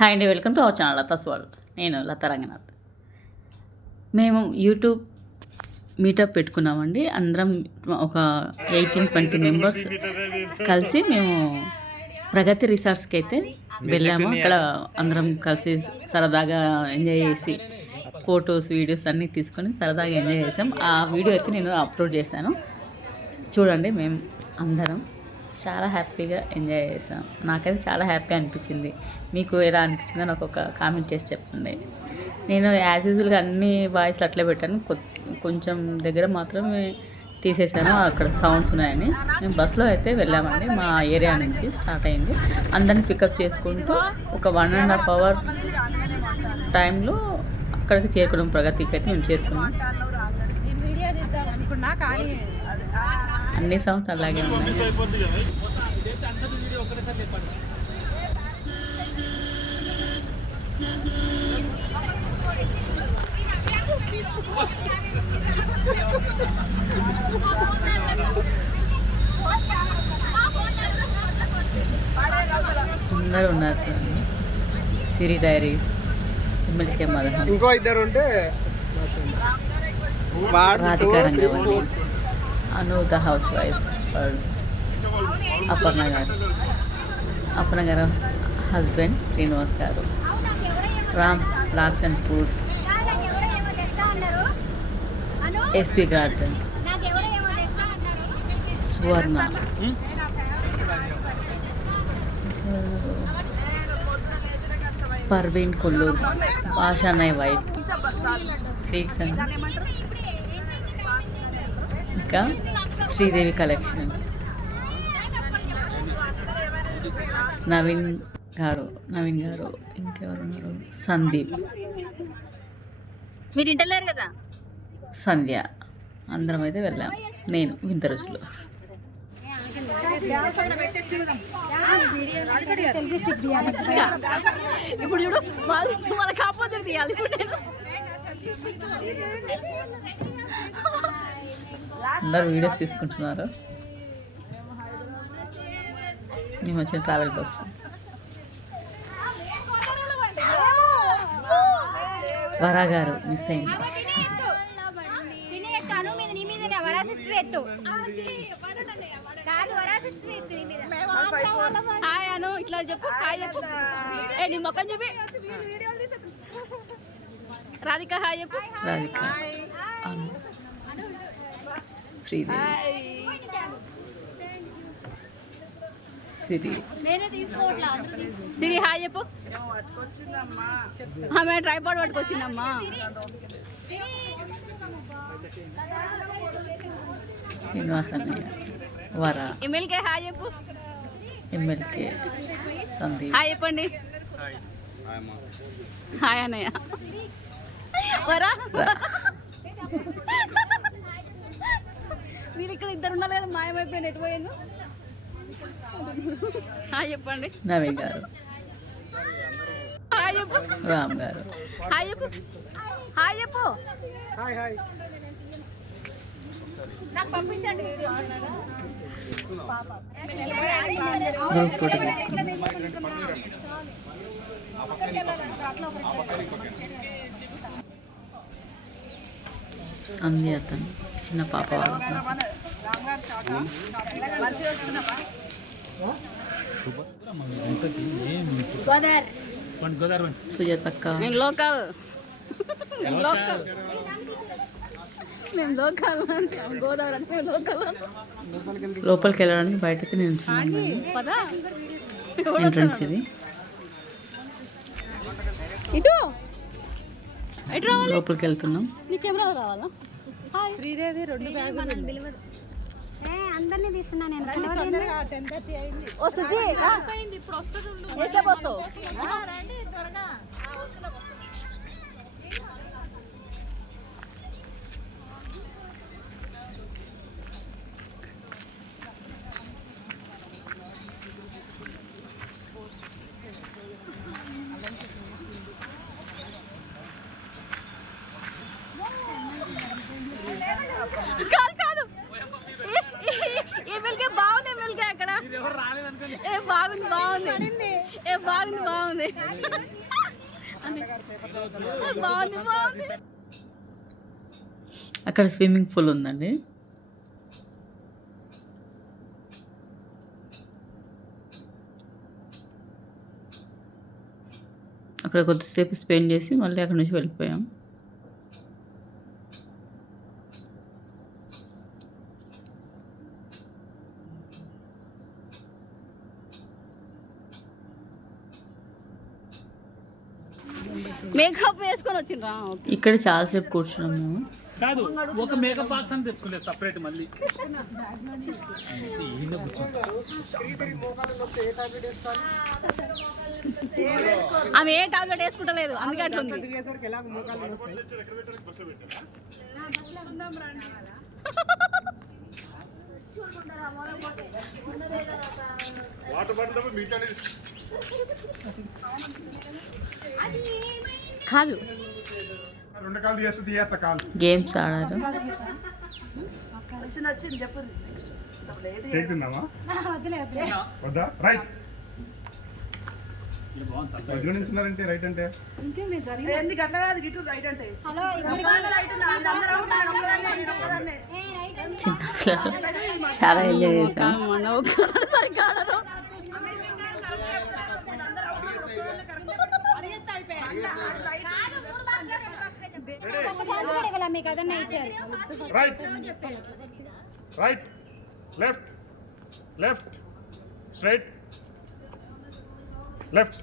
Hi అండి welcome to our channel Latha's world నేను లత రంగనాథ్. మేము యూట్యూబ్ మీటప్ పెట్టుకున్నామండి. అందరం ఒక ఎయిటీన్ ట్వంటీ మెంబర్స్ కలిసి మేము ప్రగతి రిసార్ట్స్కి అయితే వెళ్ళాము. అక్కడ అందరం కలిసి సరదాగా ఎంజాయ్ చేసి ఫొటోస్ వీడియోస్ అన్నీ తీసుకొని సరదాగా ఎంజాయ్ చేసాం. ఆ వీడియో అయితే నేను అప్లోడ్ చేశాను. చూడండి మేము అందరం చాలా హ్యాపీగా ఎంజాయ్ చేసాం నాకైతే చాలా హ్యాపీ అనిపించింది. మీకు ఎలా అనిపించిందో నాకు ఒక కామెంట్ చేసి చెప్పండి. నేను యాజ్ యూజువల్గా అన్ని వాయిస్లు అట్లే పెట్టాను. కొ- కొంచెం దగ్గర మాత్రమే తీసేసాను. అక్కడ సౌండ్స్ ఉన్నాయని. మేము బస్సులో అయితే వెళ్ళామండి. మా ఏరియా నుంచి స్టార్ట్ అయింది. అందరిని పికప్ చేసుకుంటూ ఒక వన్ అండ్ హాఫ్ అవర్ టైంలో అక్కడికి చేరుకున్నాం. ప్రగతికి అయితే మేము చేరుకున్నాం. అన్ని సౌండ్స్ అలాగే ఉన్నాయి. అందరూ ఉన్నారు సిరి డైరీస్ ఎమ్మెల్కే మదన్ ఇంకో ఇద్దరు ఉంటే వాడు Radhika Rangavalli Anu the housewife Aparna గారు. అపర్ణ గారు హస్బెండ్ శ్రీనివాస్ గారు. రామ్స్ lakhs and foods SP garden. Suvarna. Parveen Kolluru. భాషానయ్ wife. Sweets and ఇంకా శ్రీదేవి కలెక్షన్స్ నవీన్ గారు నవీన్ గారు ఇంకెవరు ఉన్నారు సందీప్. మీరు ఇంటలేరు కదా? సంధ్య. అందరం అయితే వెళ్ళాం. నేను వింత రుచులు. ఇప్పుడు చూడు వాళ్ళు మన కాకపోతే తీయాలి. ఇప్పుడు నేను అందరూ వీడియోస్ తీసుకుంటున్నారు. మేము వచ్చిన ట్రావెల్ బస్ వరా గారు మిస్ అయింది. హాయ్ అను ఇట్లా చెప్పు హాయ్ చెప్పు. నీ మొక్కని చెప్పి. రాధిక హాయ్ చెప్పు. రాధిక శ్రీదేవి సిరి నేనే తీసుకోవట్లా అందరూ తీసుకో సిరి హాయ్ చెప్పు ఆమె ట్రైపాడ్ పట్టుకొచ్చిందమ్మా. శ్రీనివాస్ అన్నయ్య. వర. ఎమ్మెల్కే హాయ్ చెప్పు. ఎమ్మెల్కే సందీప్. హాయ్ చెప్పండి. హాయ్ అన్నయ్య. వరా. మీరు ఇక్కడ ఇద్దరు ఉన్నారు కదా మాయమైపోయిన ఎటు పోయాను హాయ్ చెప్పండి. నవీన్ గారు. హాయ్ చెప్పు. రామ్ గారు. హాయ్ చెప్పు. హాయ్ చెప్పు. Hi hi. నాకు పంపించండి గ్రూప్ ఫోటో తీసుకున్నాం సంధ్య అతను చిన్న పాప వాళ్ళ సుజాతక్క లోకల్. మేము లోకల్. మేము లోకల్ అంటే గోదావరి అంటే మేము లోకల్ లోపలికి వెళ్ళడానికి బయటకి నేను ఎంట్రన్స్ ఇది. ఇటు. లోపలికి వెళ్తున్నాం శ్రీదేవి రెండు అందరినీ తీసుకున్నా నేను వస్తుంది ఇప్పుడు వస్తుంది వస్తావు కాదు కాదు ఈ మిల్కే బాగుంది మిల్కే అక్కడ ఏ బాగుంది బాగుంది ఏ బాగుంది బాగుంది బాగుంది బాగుంది. అక్కడ స్విమ్మింగ్ పూల్ ఉందండి. అక్కడ కొద్దిసేపు స్పెండ్ చేసి మళ్ళీ అక్కడ నుంచి వెళ్ళిపోయాం. ఇక్కడ చాలాసేపు కూర్చున్నాం మేము. కాదు ఒక మేకప్ బాక్స్ అని తెచ్చుకోలేదు సపరేట్ మళ్ళీ. ఆమె ఏ టాబ్లెట్ వేసుకుంటలేదు? అందుకే వస్తాయి కాదు గేమ్స్ ఆడారు. కేక్ తిందామా వద్దా? రైట్ ఇది బాగుంది సార్ మధ్యలో నుంచున్నారంటే రైట్ అంటే ఎందుకు అట్లా కాదు గిట్టు రైట్ అంటే హలో రైట్ అందరూ అవుతారు, ఒక్కదాన్నే, నేను ఒక్కదాన్నే. చిన్న పిల్లలు చాలా ఎంజాయ్ చేసాం మన ఒక్క సరిగ్గా ఆడరు. ఒక ఛాన్స్ కూడా ఇవ్వాలా మీకు అదన్నా ఇచ్చారు. Right right left left straight left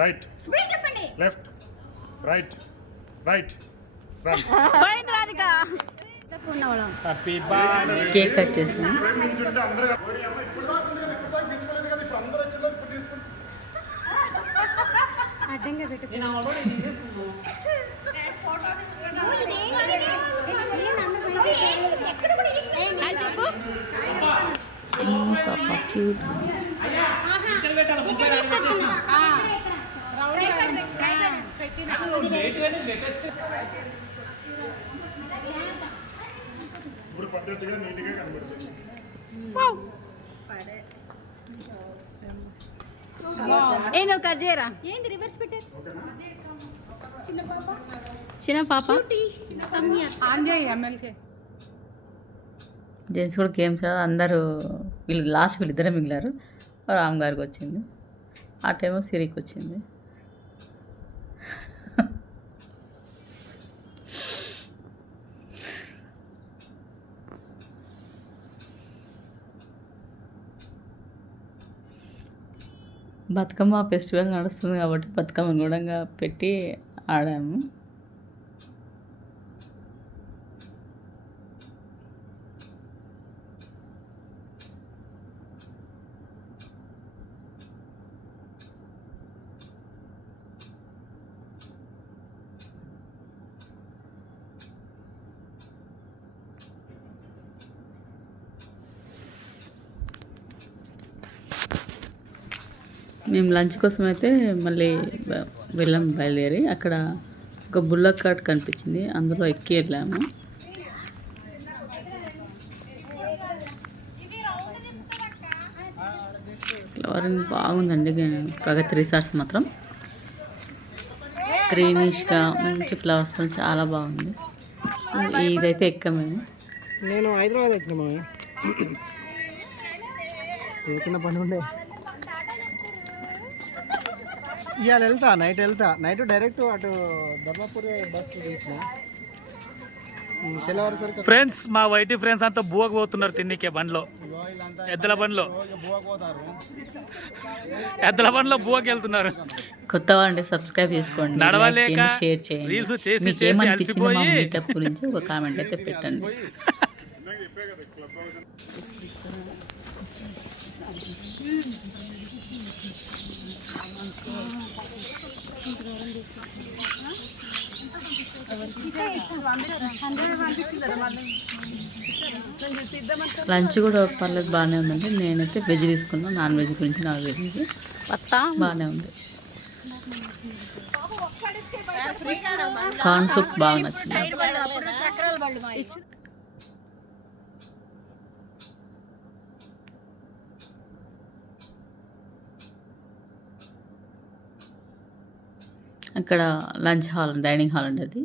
right speed చెప్పండి. Left right right right Radhika. Happy birthday cake cut చేసాం అడ్డంగా పెట్టు. అని చెప్పు చిన్న పాప క్యూట్ ఇప్పుడు పద్ధతిగా నీట్గా కనబడుతుంది ఏ నువ్వు కట్ చేయరా? ఏంది రివర్స్ పెట్టారు? చిన్న పాప? జెంట్స్ కూడా గేమ్స్. అందరూ వీళ్ళు లాస్ట్ వీళ్ళిద్దరే మిగిలారు. రామ్ గారికి వచ్చింది. ఆ టైంలో సిరికి వచ్చింది. బతుకమ్మ ఫెస్టివల్ నడుస్తుంది కాబట్టి బతుకమ్మను కూడా పెట్టి ఆడాము మేము లంచ్ కోసం అయితే మళ్ళీ వెళ్ళాం బయలుదేరి అక్కడ ఒక బుల్లక్ కార్ట్ కనిపించింది. అందులో ఎక్కి వెళ్ళాము. ఫ్లవరింగ్ బాగుందండి ప్రగతి రిసార్ట్స్ మాత్రం. గ్రీనిష్గా మంచి ఫ్లవర్స్తో చాలా బాగుంది. ఇదైతే ఎక్క మేము. నేను హైదరాబాద్ వచ్చిన చిన్న పని ఉండే. ఇవాళ వెళ్తా నైట్ వెళ్తా. నైట్ డైరెక్ట్ అటు ధర్మపురి బస్ తీసిన ఫ్రెండ్స్ మా వైటి ఫ్రెండ్స్ అంతా బువకు పోతున్నారు తిన్నికే బండ్లో. ఎద్దల బండ్లో. ఎద్దల బండ్లో బువకి వెళ్తున్నారు. కొత్త వాళ్ళంటే సబ్స్క్రైబ్ చేసుకోండి లైక్ నడవలేక షేర్ చేయండి. రీల్స్ చేసి మీకు చేసి ఏమనిపించిందో మా అలసిపోయి మీటప్ గురించి ఒక కామెంట్ అయితే పెట్టండి. లంచ్ కూడా పర్లేదు బాగానే ఉందండి. నేనైతే వెజ్ తీసుకున్నాను నాన్ వెజ్ గురించి నాకు తెలియదు. బాగానే ఉంది. కార్న్ సూప్ బాగా నచ్చింది. అక్కడ లంచ్ హాల్ డైనింగ్ హాల్ అండి అది.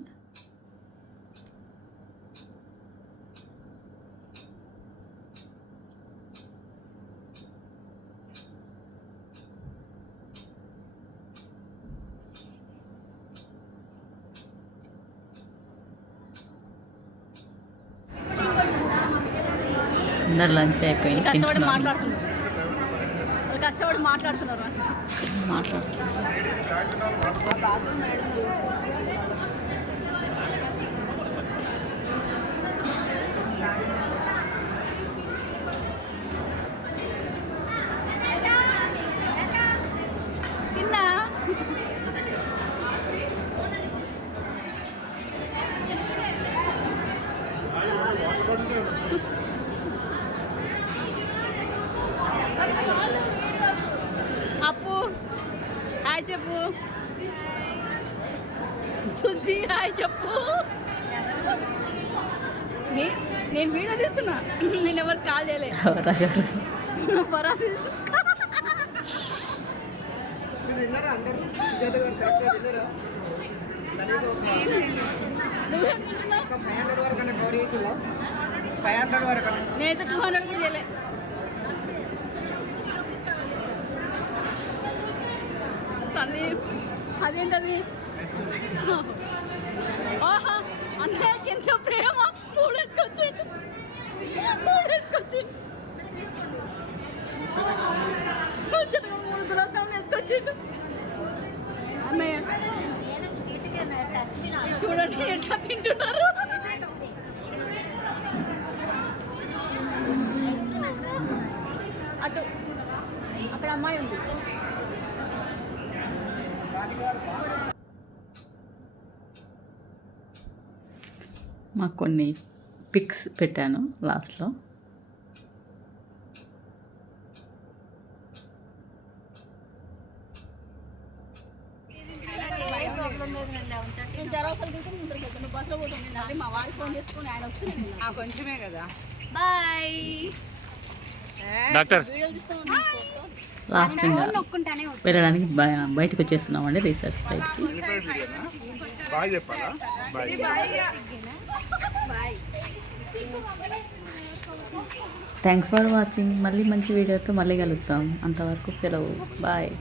అందరు లంచ్ అయిపోయింది కష్టపడి మాట్లాడుతున్నారు. కష్టపడి మాట్లాడుతున్నారు. మాట్లాడుతున్నాను. హాయ్ చెప్పు సుజి హాయ్ చెప్పు నేను వీడియో తీస్తున్నా. నేను ఎవరికి కాల్ చేయలే. ఎవరా గారు పరా తీసు- మీరు తిన్నారా అందరూ సుజాత గారు కరెక్ట్గా తిన్నారా కనీసం ఒక నువ్వేం తింటున్నావు ఒక ఫైవ్ హండ్రెడ్ వరకు అంటే కవర్ చేసిందా ఫైవ్ హండ్రెడ్ వరకు అంటే నేనైతే టూ హండ్రెడ్ కూడా చేయలే అది అదేంటది? ఆహా అన్నయ్యకి ఎంత ప్రేమ. మూడేసుకొచ్చి. మూడేసుకొచ్చిండు మూడు వేసుకొచ్చిండు అన్నయ్య. చూడండి ఎట్లా తింటున్నారు. అటు. అక్కడ అమ్మాయి ఉంది. మాకు కొన్ని పిక్స్ పెట్టాను లాస్ట్లో. కొంచెమే కదా బాయ్ డాక్టర్. లాస్ట్ ఇంకా నొక్కుంటానే వెళ్ళడానికి బయ- బయటకు. వచ్చేస్తున్నామండి రీసెర్చ్ సైట్కి థ్యాంక్స్ ఫర్ వాచింగ్ మళ్ళీ మంచి వీడియోతో మళ్ళీ కలుగుతాం అంతవరకు సెలవు. బాయ్